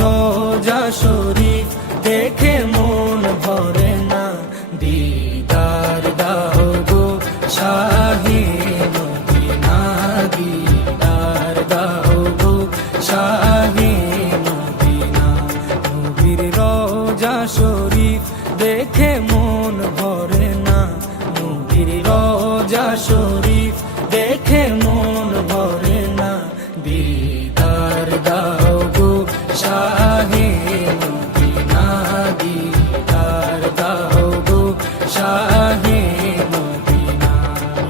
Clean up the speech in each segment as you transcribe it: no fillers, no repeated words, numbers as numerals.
রোজা শরীফ দেখে মন ভরে না, দিদার দাও গো শাহে মদিনা, দিদার দাও গো শাহে মদিনা। নবীর রোজা শরীফ দেখে মন ভরে না, নবীর রোজা শরীফ দেখে মন ভরে না, দিদার দাও গো শাহে মদিনা, দিদার দাও গো শাহে মদিনা।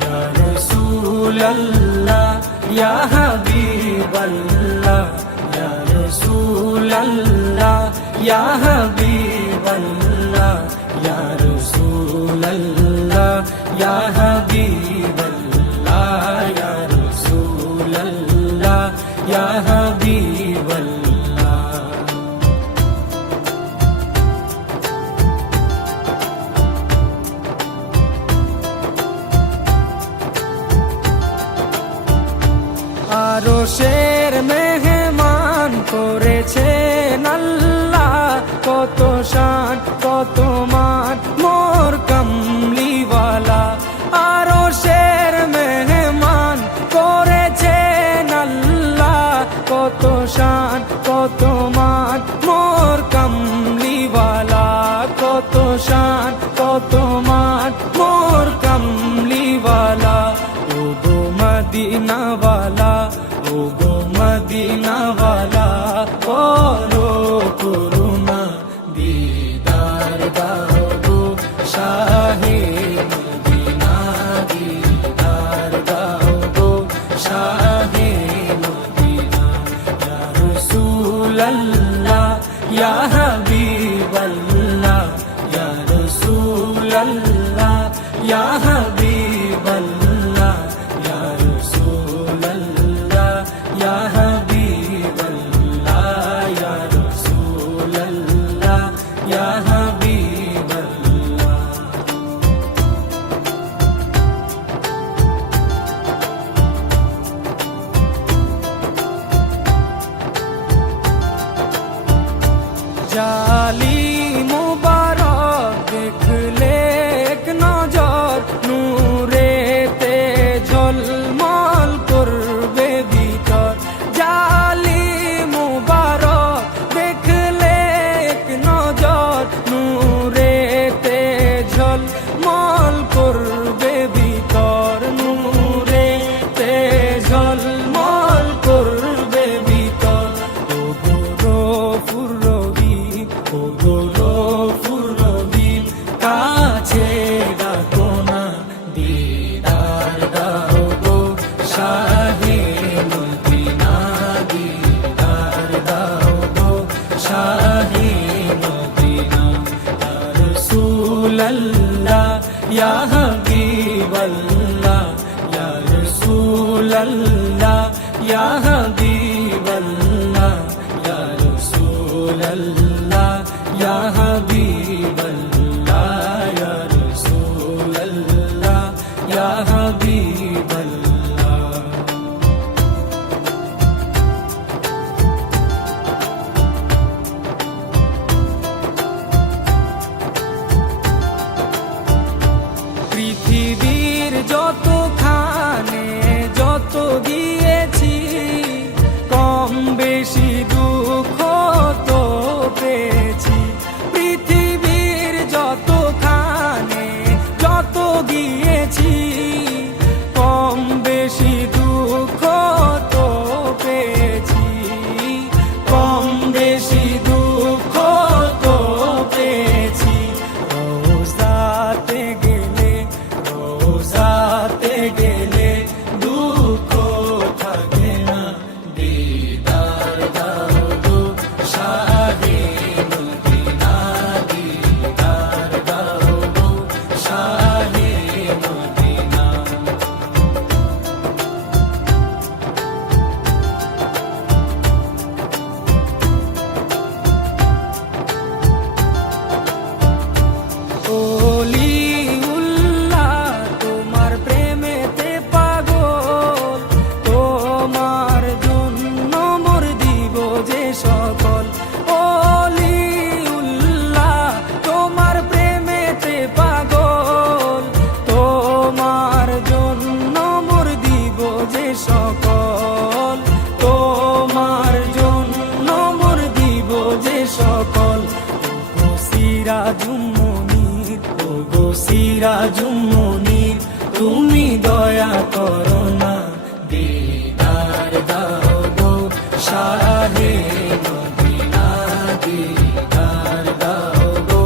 ইয়া রাসূলাল্লাহ ইয়া হাবিবাল্লাহ, ইয়া রাসূলাল্লাহ ইয়া হাবিবাল্লাহ, ইয়া রাসূলাল্লাহ ইয়া হাবিবাল্লাহ, ইয়া রাসূলাল্লাহ ইয়া হাবিবাল্লাহ। আরশের মেহমান করেছেন আল্লাহ, কত শান কত মান মোর কামলিওয়ালা। আরশের মেহমান করেছেন আল্লাহ, কত শান কত মান মোর কামলিওয়ালা, কত শান কত মান মোর কামলিওয়ালা। ও গো মদিনাওয়ালা, ও গো মদিনাওয়ালা, করো করুণা, দিদার দাও গো শাহে মদিনা, দিদার দাও গো শাহে মদিনা। ইয়া রাসূলাল্লাহ ইয়া হাবিবাল্লাহ, ইয়া রাসূলাল্লাহ ইয়া হাবিবাল্লাহ, ইয়া রাসূলাল্লাহ ইয়া হাবিবাল্লাহ, ইয়া রাসূলাল্লাহ ইয়া হাবিবাল্লাহ। জালি মুবারক দেখলে এক নজর, নূরেতে ঝলমল করবে ভিতর। জালি মুবারক দেখলে এক নজর, নূরেতে ঝলমল করবে ভিতর, নূরেতে ঝলমল করবে ভিতর। ও গো গফুর রহিম, ও গো গফুর রহিম, কাছে ডাকো না, দিদার দাও গো শাহে মদিনা, দিদার দাও গো শাহে মদিনা। ইয়া রাসূলাল্লাহ ইয়া হাবিবাল্লাহ, ইয়া রাসূলাল্লাহ ইয়া হাবিবাল্লাহ, ইয়া রাসূলাল্লাহ ইয়া হাবিবাল্লাহ, ইয়া রাসূলাল্লাহ ইয়া হাবিবাল্লাহ। পৃথিবীর যতখানে যত দিয়েছি, কম বেশি দুঃখ তো পেয়েছি। পৃথিবীর যতখানে যত গিয়েছি, কম বেশি দুঃখ তো পেয়েছি, কম বেশি দুঃখ তো পেয়েছি। রোজাতে গেলে, রোজাতে গেলে দুঃখ থাকে না, দিদার দাও গো শাহে মদিনা, দিদার দাও গো শাহে মদিনা। ওলিউল্লাহ তোমার প্রেমেতে পাগল, তোমার জন্য মোর দিব যে সকল। সকল ওগো সিরাজুম মুনির, ওগো সিরাজুম মুনির, তুমি দয়া করো না, দিদার দাও গো শাহে মদিনা, দিদার দাও গো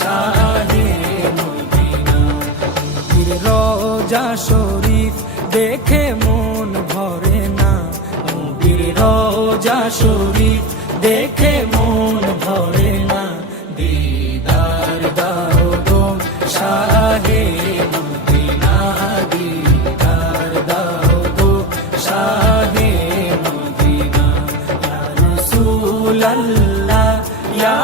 শাহে মদিনা। নবীর রওজা শরীফ দেখে মন ভরে না, নবীর রওজা শরীফ দেখে মন ভরে না, দিদার দাও গো শাহে মদিনা, দিদার দাও গো শাহে মদিনা। ইয়া রাসূলাল্লাহ ইয়া